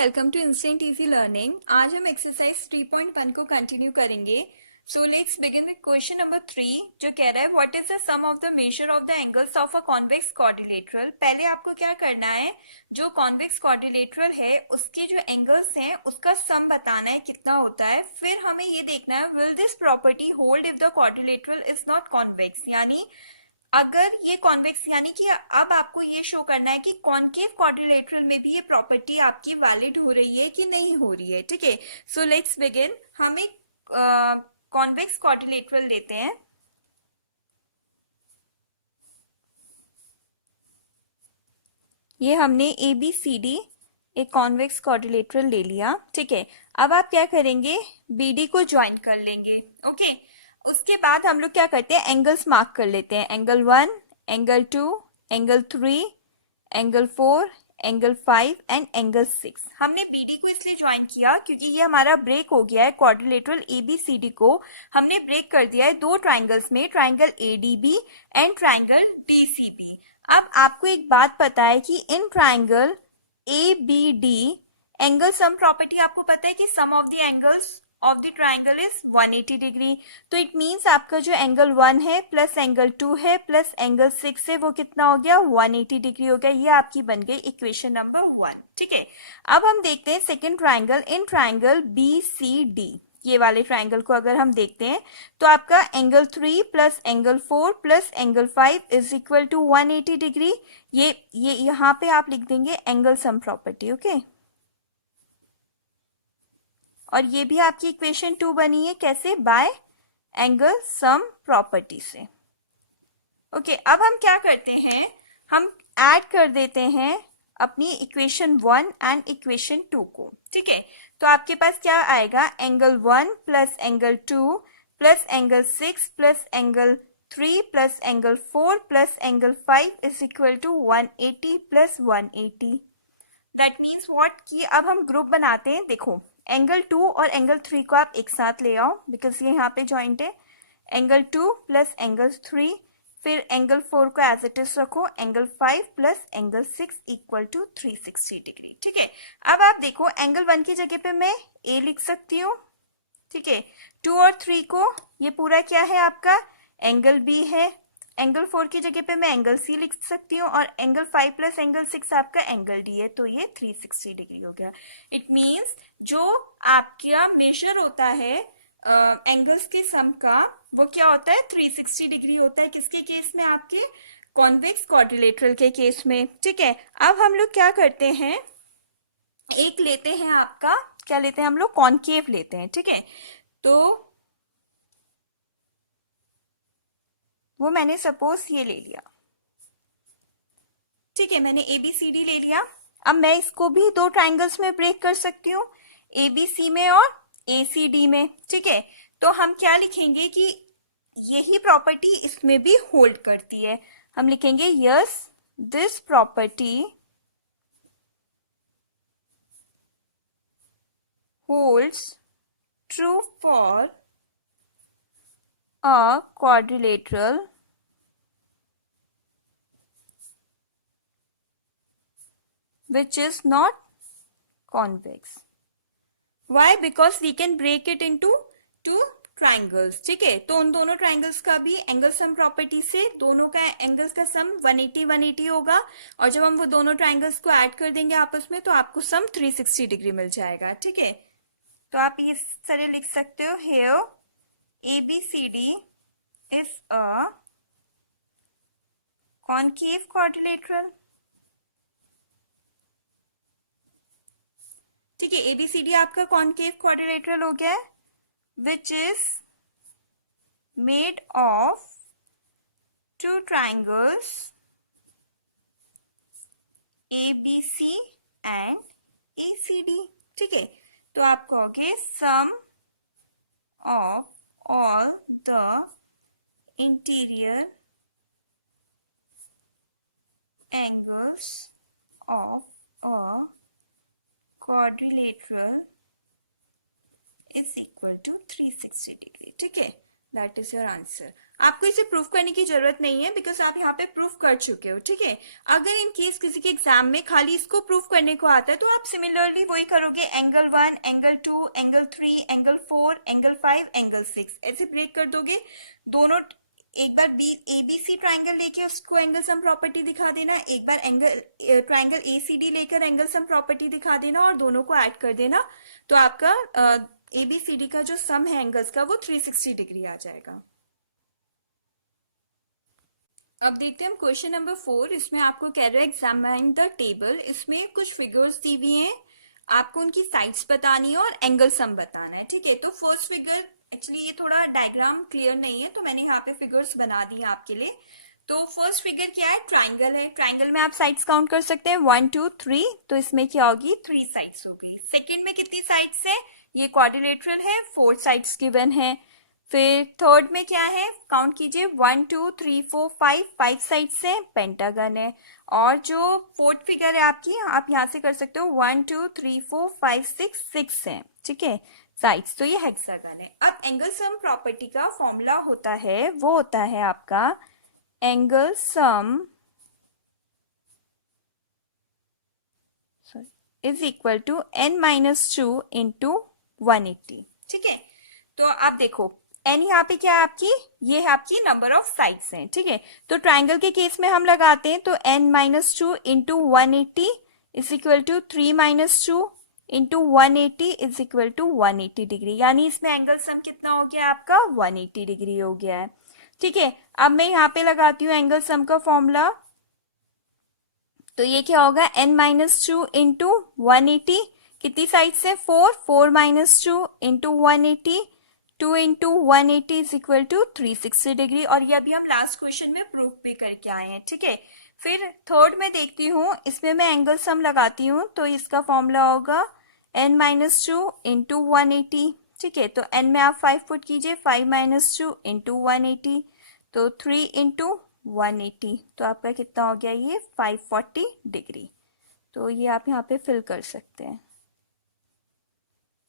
Welcome to instant easy learning. आज हम exercise 3.1 को कंटिन्यू करेंगे। So let's begin with question number 3 जो कह रहा है what is the sum of the measure of the angles of a convex quadrilateral. पहले आपको क्या करना है, जो कॉन्वेक्स क्वाड्रिलेटरल है उसके जो एंगल्स हैं उसका सम बताना है कितना होता है। फिर हमें ये देखना है will this property hold if the quadrilateral is not convex, यानी अगर ये कॉन्वेक्स, यानी कि अब आपको ये शो करना है कि कॉन्केव क्वाड्रिलेटरल में भी ये प्रॉपर्टी आपकी वैलिड हो रही है कि नहीं हो रही है। ठीक है, सो लेट्स बिगिन। हम एक कॉन्वेक्स क्वाड्रिलेटरल लेते हैं। ये हमने ए बी सी डी एक कॉन्वेक्स क्वाड्रिलेटरल ले लिया। ठीक है, अब आप क्या करेंगे, बी डी को ज्वाइन कर लेंगे। ओके, उसके बाद हम लोग क्या करते हैं, एंगल्स मार्क कर लेते हैं। Angle 1, angle 2, angle 3, angle 4, angle 5 and angle 6। हमने बीडी को इसलिए ज्वाइन किया क्योंकि ये हमारा ब्रेक हो गया है क्वाड्रिलेटरल एबीसीडी को हमने ब्रेक कर दिया है दो ट्राइंगल्स में, triangle ADB and triangle DCB. अब आपको एक बात पता है कि in triangle A B D angle sum property आपको पता है कि sum of the angles of the triangle is 180 degree. तो इट मीन्स आपका जो एंगल 1 है प्लस एंगल 2 है प्लस एंगल 6 है वो कितना हो गया, 180 डिग्री हो गया। ये आपकी बन गई इक्वेशन नंबर 1। ठीक है, अब हम देखते हैं second triangle. In triangle b c d, ये वाले ट्राइंगल को अगर हम देखते हैं तो आपका angle 3 plus angle 4 plus angle 5 is equal to 180 degree. ये यहाँ पे आप लिख देंगे एंगल सम प्रॉपर्टी। ओके, और ये भी आपकी इक्वेशन 2 बनी है, कैसे, बाय एंगल सम प्रॉपर्टी से। ओके, अब हम क्या करते हैं, हम ऐड कर देते हैं अपनी इक्वेशन 1 एंड इक्वेशन 2 को। ठीक है, तो आपके पास क्या आएगा, angle 1 plus angle 2 plus angle 6 plus angle 3 plus angle 4 plus angle 5 is equal to 180 plus 180। That means what, कि अब हम ग्रुप बनाते हैं। देखो, एंगल 2 और एंगल 3 को आप एक साथ ले आओ बिकॉज ये यहाँ पे जॉइंट है। एंगल 2 प्लस एंगल 3, फिर एंगल 4 को एज इट इज रखो, angle 5 plus angle 6 equal to 360 degree. ठीक है, अब आप देखो एंगल 1 की जगह पे मैं ए लिख सकती हूँ। ठीक है, 2 और 3 को, ये पूरा क्या है आपका एंगल बी है। एंगल 4 की जगह पे मैं एंगल सी लिख सकती हूँ और एंगल 5 प्लस एंगल 6 आपका एंगल डी है, तो ये 360 डिग्री हो गया। इट मीन्स जो आपका मेजर होता है एंगल्स के सम का, वो क्या होता है, 360 डिग्री होता है। किसके केस में, आपके कॉन्वेक्स क्वाड्रिलेटरल के केस में। ठीक है, अब हम लोग क्या करते हैं, एक लेते हैं आपका, क्या लेते हैं हम लोग, कॉन्केव लेते हैं। ठीक है, तो वो मैंने सपोज ये ले लिया। ठीक है, मैंने एबीसीडी ले लिया। अब मैं इसको भी दो ट्राइंगल्स में ब्रेक कर सकती हूँ, एबीसी में और एसीडी में। ठीक है, तो हम क्या लिखेंगे कि यही प्रॉपर्टी इसमें भी होल्ड करती है। हम लिखेंगे yes this property holds true for a quadrilateral which is not convex. Why? Because we can break it into two triangles. ठीक है, तो उन दोनों ट्राइंगल्स का भी एंगल सम प्रॉपर्टी से दोनों का एंगल्स का सम 180 होगा, और जब हम वो दोनों ट्राइंगल्स को ऐड कर देंगे आपस में तो आपको सम 360 डिग्री मिल जाएगा। ठीक है, तो आप इस तरह लिख सकते हो, here ABCD is a concave quadrilateral। ठीक है, एबीसीडी आपका कॉन्केव क्वाड्रिलेटरल हो गया है, which is made of two triangles ABC and ACD. ठीक है, तो आप कहोगे sum of all the interior angles of a quadrilateral is equal to 360 degree. ठीक है, दैट इज योर आंसर। आपको इसे प्रूफ करने की जरूरत नहीं है बिकॉज आप यहाँ पे प्रूफ कर चुके हो, ठीक है। अगर इन केस किसी के एग्जाम में खाली इसको प्रूफ करने को आता है तो आप सिमिलरली वही करोगे, angle 1, angle 2, angle 3, angle 4, angle 5, angle 6, ऐसे ब्रेक कर दोगे दोनों। एक बार बी एबीसी ट्राइंगल लेके उसको एंगल सम प्रॉपर्टी दिखा देना, एक बार एंगल ट्राइंगल एसीडी लेकर एंगल सम प्रॉपर्टी दिखा देना और दोनों को ऐड कर देना, तो आपका एबीसीडी का जो सम है एंगल्स का वो 360 डिग्री आ जाएगा। अब देखते हैं हम क्वेश्चन नंबर 4। इसमें आपको कह रहा है एग्जामिन द टेबल। इसमें कुछ फिगर्स दी हुई हैं, आपको उनकी साइड्स बतानी है और एंगल सम बताना है, ठीक है। तो फर्स्ट फिगर, एक्चुअली ये थोड़ा डायग्राम क्लियर नहीं है तो मैंने यहाँ पे फिगर्स बना दी हैं आपके लिए। तो फर्स्ट फिगर क्या है, ट्राइंगल है। ट्राइंगल में आप साइड्स काउंट कर सकते हैं 1 2 3, तो इसमें क्या होगी 3 साइड्स हो गई। सेकेंड में कितनी साइड्स है, ये क्वाड्रिलेटरल है, 4 साइड्स गिवन है। फिर थर्ड में क्या है, काउंट कीजिए 1 2 3 4 5, 5 साइड्स है, पेंटागन है। और जो फोर्थ फिगर है आपकी, आप यहाँ से कर सकते हो 1 2 3 4 5 6, 6 है, ठीक है साइड्स, तो ये हेक्सागन है। अब एंगल सम प्रॉपर्टी का फॉर्मूला होता है, वो होता है आपका angle sum is equal to n-2 into 180, ठीक है। तो आप देखो n यहाँ पे क्या है आपकी, ये है आपकी नंबर ऑफ साइड्स हैं, ठीक है। तो ट्राइंगल के केस में हम लगाते हैं तो n-2 into 180 is equal to 3-2 into 180 is equal to 180 degree, यानी इसमें एंगल सम कितना हो गया आपका 180 डिग्री हो गया है, ठीक है। अब मैं यहाँ पे लगाती हूँ एंगल सम का फॉर्मूला, तो ये क्या होगा n-2 इंटू 180, कितनी साइड से 4, 4-2 into 180, 2 into 180 is equal to 360 degree. और ये अभी हम लास्ट क्वेश्चन में प्रूफ भी करके आए हैं, ठीक है। फिर थर्ड में देखती हूँ, इसमें मैं एंगल सम लगाती हूँ तो इसका फॉर्मूला होगा n-2 इंटू 180, ठीक है। तो n में आप 5 पुट कीजिए, 5-2 इंटू 180, तो 3 इंटू 180, तो आपका कितना हो गया ये 540 डिग्री। तो ये आप यहाँ पे फिल कर सकते हैं,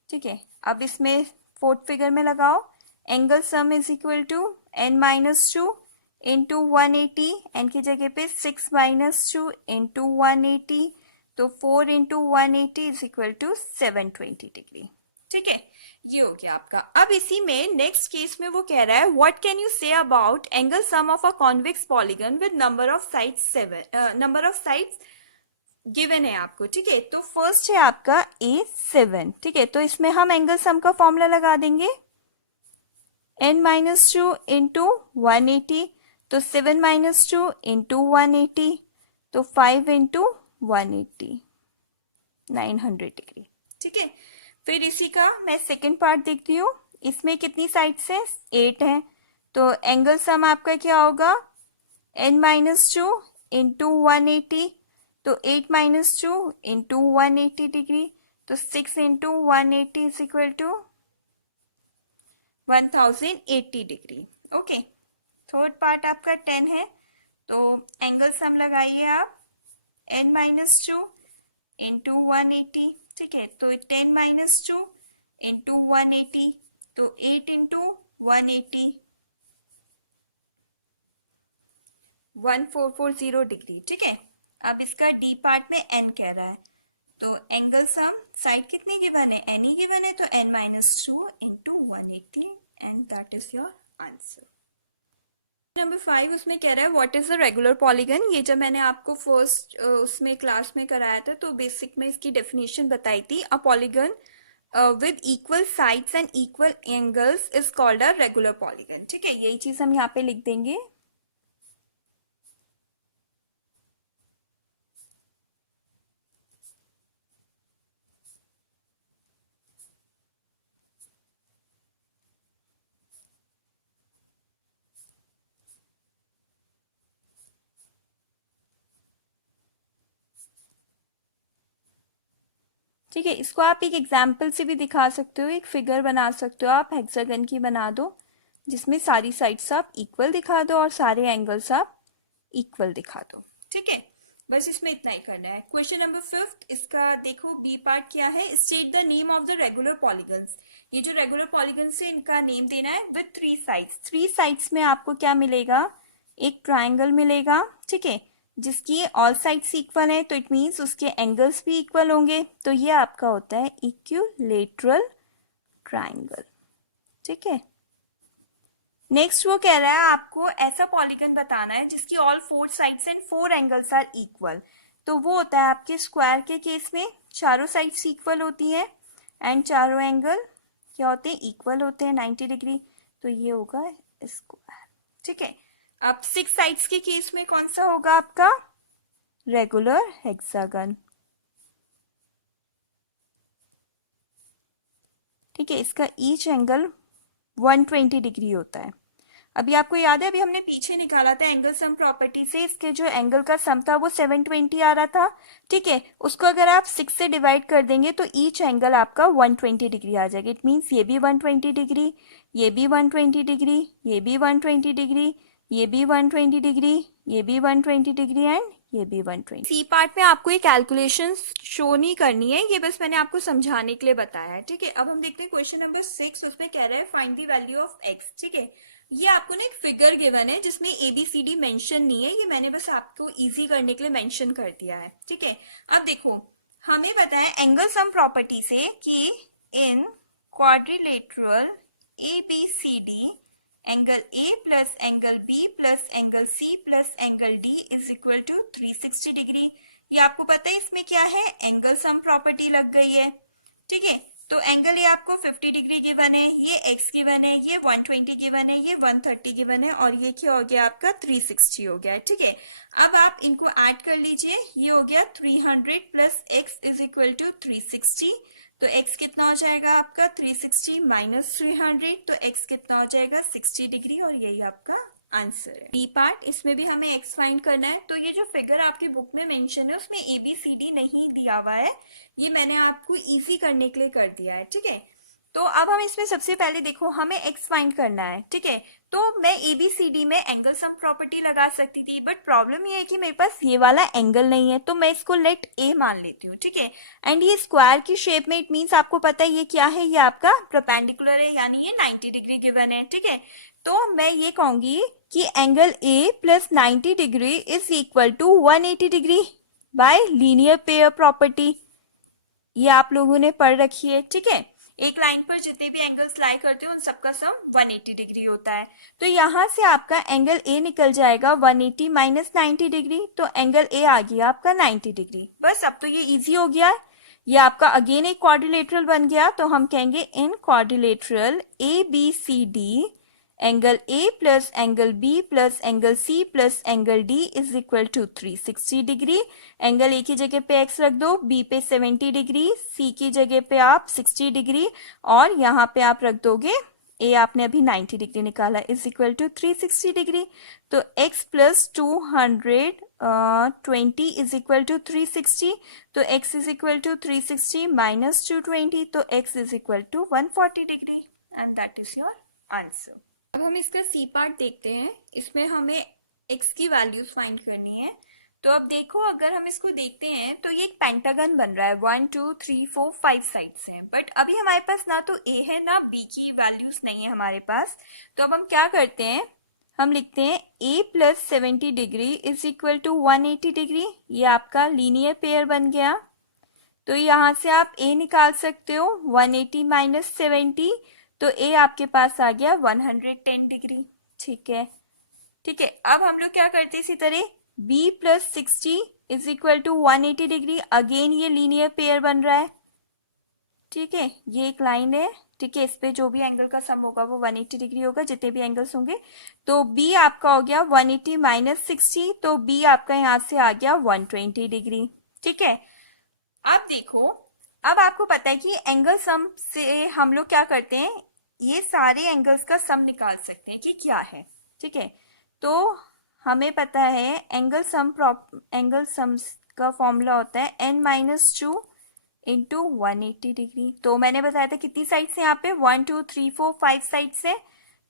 ठीक है। अब इसमें फोर्थ फिगर में लगाओ, angle sum is equal to n-2 into 180, n की जगह पे 6-2 इंटू 180, तो 4 into 180 is equal to 720 degree, ठीक है। ये हो गया आपका। अब इसी में नेक्स्ट केस में वो कह रहा है what can you say about angle sum of a convex polygon with number of sides 7, number of sides given है आपको, ठीक है। तो फर्स्ट है आपका A7, ठीक है। तो इसमें हम एंगल सम का फॉर्मूला लगा देंगे n-2 इंटू 180, तो 7-2 इंटू 180, तो 5 इंटू 180, 900 डिग्री, ठीक है। फिर इसी का मैं सेकेंड पार्ट देखती हूँ, इसमें कितनी साइड्स है 8 है, तो एंगल सम आपका क्या होगा n-2 इंटू 180, तो 8-2 इंटू 180 डिग्री, तो 6 into 180 is equal to 1080 degree, okay. Third part आपका 10 है, तो एंगल सम लगाइए आप n-2 इंटू 180, ठीक है। तो 10-2 इंटू 180, तो 8 इंटू 180, 1440 डिग्री, ठीक है। अब इसका डी पार्ट में n कह रहा है, तो एंगल सम साइड कितनी गिवन है, n ही गिवन है, तो n-2 into 180 and that is your answer. Number 5 उसमें कह रहा है what is the regular polygon. ये जब मैंने आपको फर्स्ट उसमें क्लास में कराया था तो बेसिक में इसकी डेफिनेशन बताई थी, a polygon with equal sides and equal angles is called a regular polygon, ठीक है। यही चीज हम यहाँ पे लिख देंगे। ठीक है, इसको आप एक एग्जाम्पल से भी दिखा सकते हो, एक फिगर बना सकते हो आप हेक्सागन की बना दो जिसमें सारी साइड्स आप इक्वल दिखा दो और सारे एंगल्स आप इक्वल दिखा दो, ठीक है। बस इसमें इतना ही करना है। क्वेश्चन नंबर 5, इसका देखो बी पार्ट क्या है। State the name of the regular polygons. ये जो रेगुलर पॉलीगन्स है इनका नेम देना है विद 3 साइड्स। 3 साइड्स में आपको क्या मिलेगा, एक ट्राइंगल मिलेगा, ठीक है, जिसकी ऑल साइड्स इक्वल है, तो इट मीन्स उसके एंगल्स भी इक्वल होंगे, तो ये आपका होता है इक्विलेटरल ट्राइंगल, ठीक है। नेक्स्ट वो कह रहा है आपको ऐसा पॉलीगन बताना है जिसकी all 4 sides and 4 angles are equal. तो वो होता है आपके स्क्वायर के केस में चारों साइड्स इक्वल होती है एंड चारों एंगल क्या होते हैं, इक्वल होते हैं 90 डिग्री, तो ये होगा स्क्वायर, ठीक है। अब 6 साइड्स के केस में कौन सा होगा आपका, रेगुलर हेक्सागन, ठीक है। इसका ईच एंगल 120 डिग्री होता है। अभी आपको याद है, अभी हमने पीछे निकाला था एंगल सम प्रॉपर्टी से, इसके जो एंगल का सम था वो 720 आ रहा था, ठीक है। उसको अगर आप 6 से डिवाइड कर देंगे तो ईच एंगल आपका 120 डिग्री आ जाएगा। इट मीन्स ये भी 120 डिग्री, ये भी 120 डिग्री, ये भी 120 डिग्री, ये भी 120 डिग्री, ये भी 120 डिग्री एंड ये भी 120। सी पार्ट में आपको ये कैलकुलेशन शो नहीं करनी है, ये बस मैंने आपको समझाने के लिए बताया है, ठीक है। अब हम देखते हैं क्वेश्चन नंबर 6, उसमें कह रहा है find the value of x, ठीक है। ये आपको ना एक फिगर गिवन है जिसमें ABCD मेंशन नहीं है, ये मैंने बस आपको इजी करने के लिए मेंशन कर दिया है, ठीक है। अब देखो हमें पता है एंगल सम प्रॉपर्टी से कि in quadrilateral ABCD angle A plus angle B plus angle C plus angle D is equal to 360 degree. ये आपको पता है इसमें क्या है, एंगल सम प्रॉपर्टी लग गई है, ठीक है। तो एंगल ये आपको 50 डिग्री गिवन है, ये x गिवन है, ये 120 गिवन है, ये 130 गिवन है और ये क्या हो गया आपका 360 हो गया है, ठीक है। अब आप इनको ऐड कर लीजिए, ये हो गया 300 plus x is equal to 360, तो x कितना हो जाएगा आपका 360 माइनस 300, तो x कितना हो जाएगा 60 डिग्री और यही आपका आंसर है। बी पार्ट, इसमें भी हमें x फाइंड करना है। तो ये जो फिगर आपकी बुक में मेंशन है उसमें ABCD नहीं दिया हुआ है, ये मैंने आपको इजी करने के लिए कर दिया है, ठीक है। तो अब हम इसमें सबसे पहले देखो हमें x फाइंड करना है, ठीक है। तो मैं ABCD में एंगल सम प्रॉपर्टी लगा सकती थी, बट प्रॉब्लम ये है कि मेरे पास ये वाला एंगल नहीं है, तो मैं इसको लेट A मान लेती हूँ, ठीक है। एंड ये स्क्वायर की शेप में, इट मीन्स आपको पता है ये क्या है, ये आपका परपेंडिकुलर है, यानी ये 90 डिग्री गिवन है, ठीक है। तो मैं ये कहूंगी कि angle A plus 90 degree is equal to 180 degree by linear pair property. ये आप लोगों ने पढ़ रखी है, ठीक है। एक लाइन पर जितने भी एंगल्स लाई करते हो उन सबका सम 180 डिग्री होता है। तो यहां से आपका एंगल A निकल जाएगा 180 माइनस 90 डिग्री, तो एंगल A आ गया आपका 90 डिग्री। बस अब तो ये इजी हो गया, ये आपका अगेन एक क्वाड्रिलेटरल बन गया। तो हम कहेंगे in quadrilateral ABCD angle A plus angle B plus angle C plus angle D is equal to 360 degree. Angle A की जगह पे x रख दो, B पे 70 डिग्री, C की जगह पे आप 60 डिग्री और यहाँ पे आप रख दोगे A, आपने अभी 90 डिग्री निकाला, इज इक्वल टू 360 डिग्री। तो x plus 220 is equal to 360, तो x is equal to 360 minus 220, तो x is equal to 140 degree and that is your answer. अब हम इसका सी पार्ट देखते हैं, इसमें हमें x की वैल्यूज फाइंड करनी है। तो अब देखो अगर हम इसको देखते हैं तो ये एक पेंटागन बन रहा है, 1 2 3 4 5 साइड्स हैं, बट अभी हमारे पास ना तो A है ना B की वैल्यूज नहीं है हमारे पास। तो अब हम क्या करते हैं, हम लिखते हैं A plus 70 degree is equal to 180 degree. ये आपका लीनियर पेयर बन गया, तो यहाँ से आप A निकाल सकते हो 180 माइनस 70, तो A आपके पास आ गया 110 डिग्री, ठीक है, ठीक है। अब हम लोग क्या करते हैं इसी तरह B plus 60 is equal to 180 degree, again ये लीनियर पेयर बन रहा है, ठीक है। ये एक लाइन है, ठीक है, इस पे जो भी एंगल का सम होगा वो 180 डिग्री होगा, जितने भी एंगल्स होंगे। तो B आपका हो गया 180 माइनस 60, तो B आपका यहाँ से आ गया 120 डिग्री, ठीक है। अब देखो, अब आपको पता है कि एंगल सम से हम लोग क्या करते हैं, ये सारे एंगल्स का सम निकाल सकते हैं कि क्या है, ठीक है। तो हमें पता है एंगल सम का फॉर्मूला होता है n माइनस 2 इंटू 180 डिग्री। तो मैंने बताया था कितनी साइड्स है यहाँ पे, 1 2 3 4 5 साइड्स है,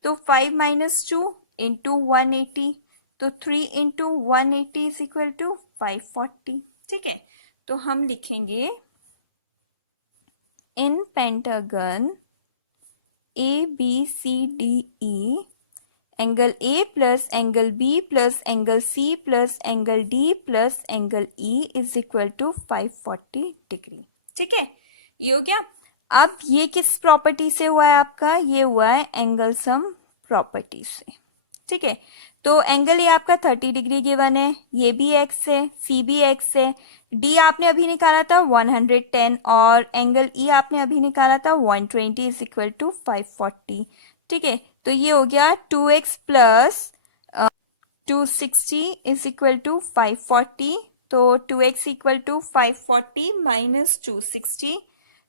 तो 5 माइनस 2 इंटू 180, तो 3 इंटू 180 इज इक्वल टू 540। ठीक है, तो हम लिखेंगे in pentagon ABCDE angle A plus angle B plus angle C plus angle D plus angle E is equal to 540 degree. ठीक है, ये हो गया। अब ये किस प्रॉपर्टी से हुआ है आपका? ये हुआ है एंगल सम प्रॉपर्टी से। ठीक है, तो एंगल ये आपका 30 डिग्री गिवन है, ये भी एक्स है, सी भी एक्स है, डी आपने अभी निकाला था 110 और एंगल ई आपने अभी निकाला था 120 इज इक्वल टू 540। ठीक है, तो ये हो गया 2x plus 260 is equal to 540। तो 2x equal to 540 minus 260,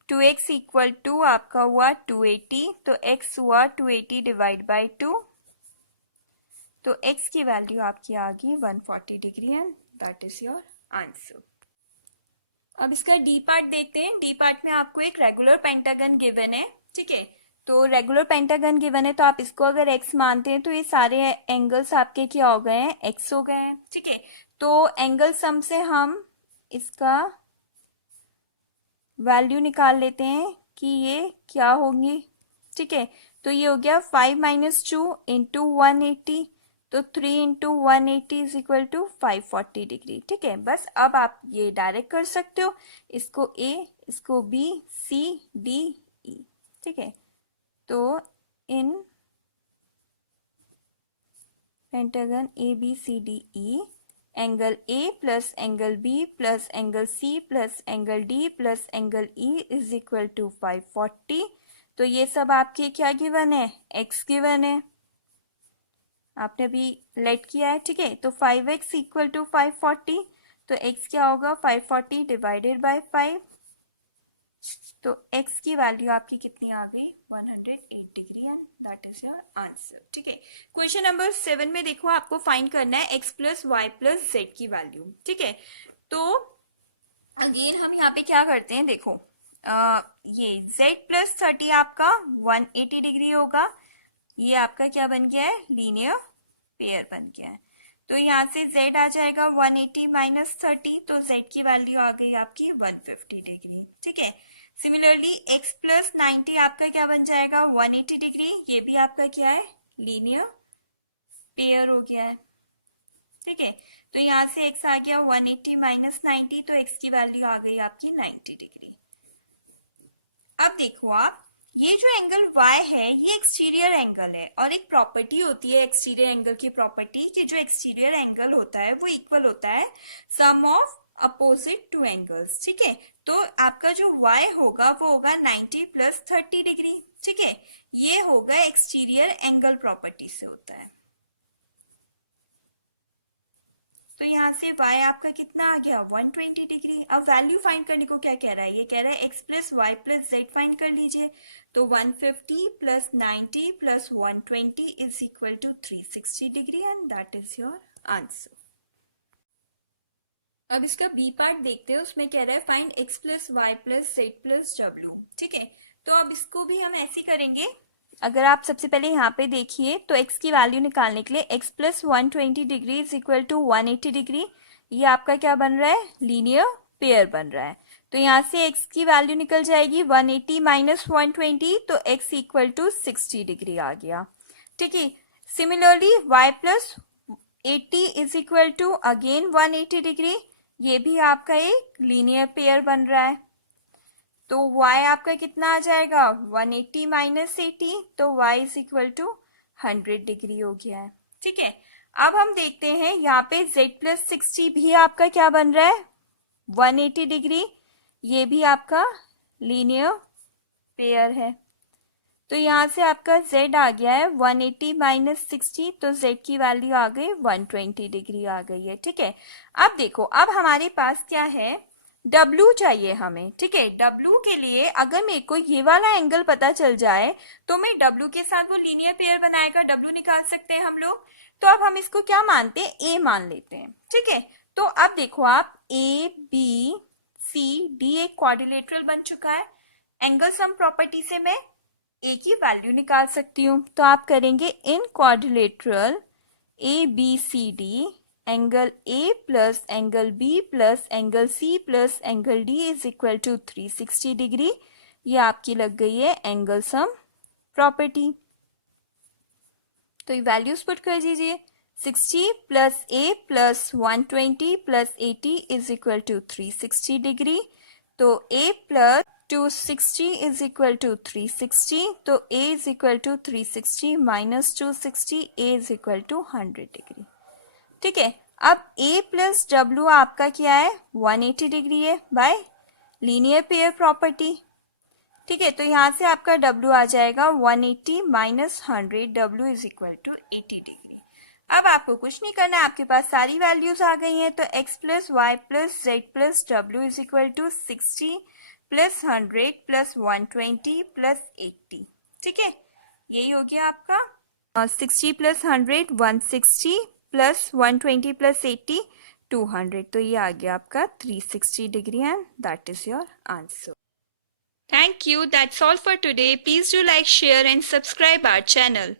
2x equal to आपका हुआ 280, तो x हुआ 280 डिवाइड बाई 2, तो x की वैल्यू आपकी आ गई 140 degree and that is your answer. अब इसका डी पार्ट देखते हैं। डी पार्ट में आपको एक रेगुलर पेंटागन गिवन है। ठीक है, तो रेगुलर पेंटागन गिवन है तो आप इसको अगर x मानते हैं तो ये सारे एंगल्स आपके क्या हो गए हैं? x हो गए हैं। ठीक है, तो एंगल सम से हम इसका वैल्यू निकाल लेते हैं कि ये क्या होंगी। ठीक है, तो ये हो गया 5 माइनस 2 इंटू 180, तो 3 into 180 is equal to 540 degree. ठीक है, बस अब आप ये डायरेक्ट कर सकते हो, इसको A, इसको B, C, D, E। ठीक है, तो in pentagon ABCDE angle A plus angle B plus angle C plus angle D plus angle E is equal to 540। तो ये सब आपके क्या गिवन है? x गिवन है, आपने अभी लेट किया है। ठीक है, तो 5x इक्वल टू 540, तो x क्या होगा? 540 डिवाइडेड बाय 5, तो x की वैल्यू आपकी कितनी आ गई? 108 degree and that is your answer. ठीक है, क्वेश्चन नंबर 7 में देखो आपको फाइंड करना है x plus y plus z की वैल्यू। ठीक है, तो अगेन हम यहाँ पे क्या करते हैं, देखो ये z प्लस 30 आपका 180 डिग्री होगा, ये आपका क्या बन गया है? लीनियर पेयर बन गया है। तो यहाँ से z आ जाएगा 180 माइनस 30, तो z की वैल्यू आ गई आपकी 150 डिग्री। ठीक है, सिमिलरली x प्लस 90 आपका क्या बन जाएगा? 180 डिग्री, ये भी आपका क्या है? लीनियर पेयर हो गया है। ठीक है, तो यहाँ से x आ गया 180 माइनस 90, तो x की वैल्यू आ गई आपकी 90 डिग्री। अब देखो आप, ये जो एंगल y है ये एक्सटीरियर एंगल है और एक प्रॉपर्टी होती है एक्सटीरियर एंगल की प्रॉपर्टी कि जो एक्सटीरियर एंगल होता है वो इक्वल होता है सम ऑफ अपोजिट टू एंगल्स। ठीक है, तो आपका जो y होगा वो होगा 90 प्लस 30 डिग्री। ठीक है, ये होगा एक्सटीरियर एंगल प्रॉपर्टी से होता है। तो यहाँ से y आपका कितना आ गया? 120 डिग्री। अब वैल्यू फाइंड करने को क्या कह रहा है? ये कह रहा है x plus y plus z find कर लीजिए, तो 150 plus 90 plus 120 is equal to 360 degree and that is your answer. अब इसका बी पार्ट देखते हैं, उसमें कह रहा है find x plus y plus z plus डब्ल्यू। ठीक है, तो अब इसको भी हम ऐसे करेंगे। अगर आप सबसे पहले यहाँ पे देखिए तो x की वैल्यू निकालने के लिए x plus 120 degree is equal to 180 degree, ये आपका क्या बन रहा है? लीनियर पेयर बन रहा है। तो यहाँ से x की वैल्यू निकल जाएगी 180 माइनस 120, तो x इक्वल टू 60 डिग्री आ गया। ठीक है, similarly y plus 80 is equal to again 180 degree, ये भी आपका एक लीनियर पेयर बन रहा है। तो y आपका कितना आ जाएगा? 180 माइनस 80, तो y is equal to 100 degree हो गया है। ठीक है, अब हम देखते हैं यहाँ पे z प्लस 60 भी आपका क्या बन रहा है? 180 डिग्री, ये भी आपका लीनियर पेयर है। तो यहाँ से आपका z आ गया है 180 माइनस 60, तो z की वैल्यू आ गई 120 डिग्री आ गई है। ठीक है, अब देखो, अब हमारे पास क्या है? W चाहिए हमें। ठीक है, W के लिए अगर मेरे को ये वाला एंगल पता चल जाए तो मैं W के साथ वो लीनियर पेयर बनाएगा W निकाल सकते हैं हम लोग। तो अब हम इसको क्या मानते हैं? A मान लेते हैं। ठीक है, तो अब देखो आप A B C D एक क्वाड्रिलेटरल बन चुका है। एंगल सम प्रॉपर्टी से मैं A की वैल्यू निकाल सकती हूँ, तो आप करेंगे in quadrilateral ABCD angle A plus angle B plus angle C plus angle D is equal to 360 degree. ये आपकी लग गई है एंगल सम प्रॉपर्टी। तो ये वैल्यूज पुट कर दीजिए। 60 plus A plus 120 plus 80 is equal to 360 degree. तो a plus 260 is equal to 360। तो a is equal to 360 minus 260, a is equal to 100 degree. ठीक है, अब a प्लस w आपका क्या है, 180 डिग्री है बाय लीनियर पेयर प्रॉपर्टी। ठीक है, तो यहाँ से आपका w आ जाएगा 180 minus 100, w is equal to 80 degree. अब आपको कुछ नहीं करना है, आपके पास सारी वैल्यूज आ गई हैं। तो x plus y plus z plus डब्ल्यू is equal to 60 plus 100 plus 120 plus 80। ठीक है, यही हो गया आपका 60 प्लस 100 160 प्लस 120 प्लस 80 200। तो ये आ गया आपका 360 degree and that is your answer. Thank you. That's all for today. Please do like, share and subscribe our channel.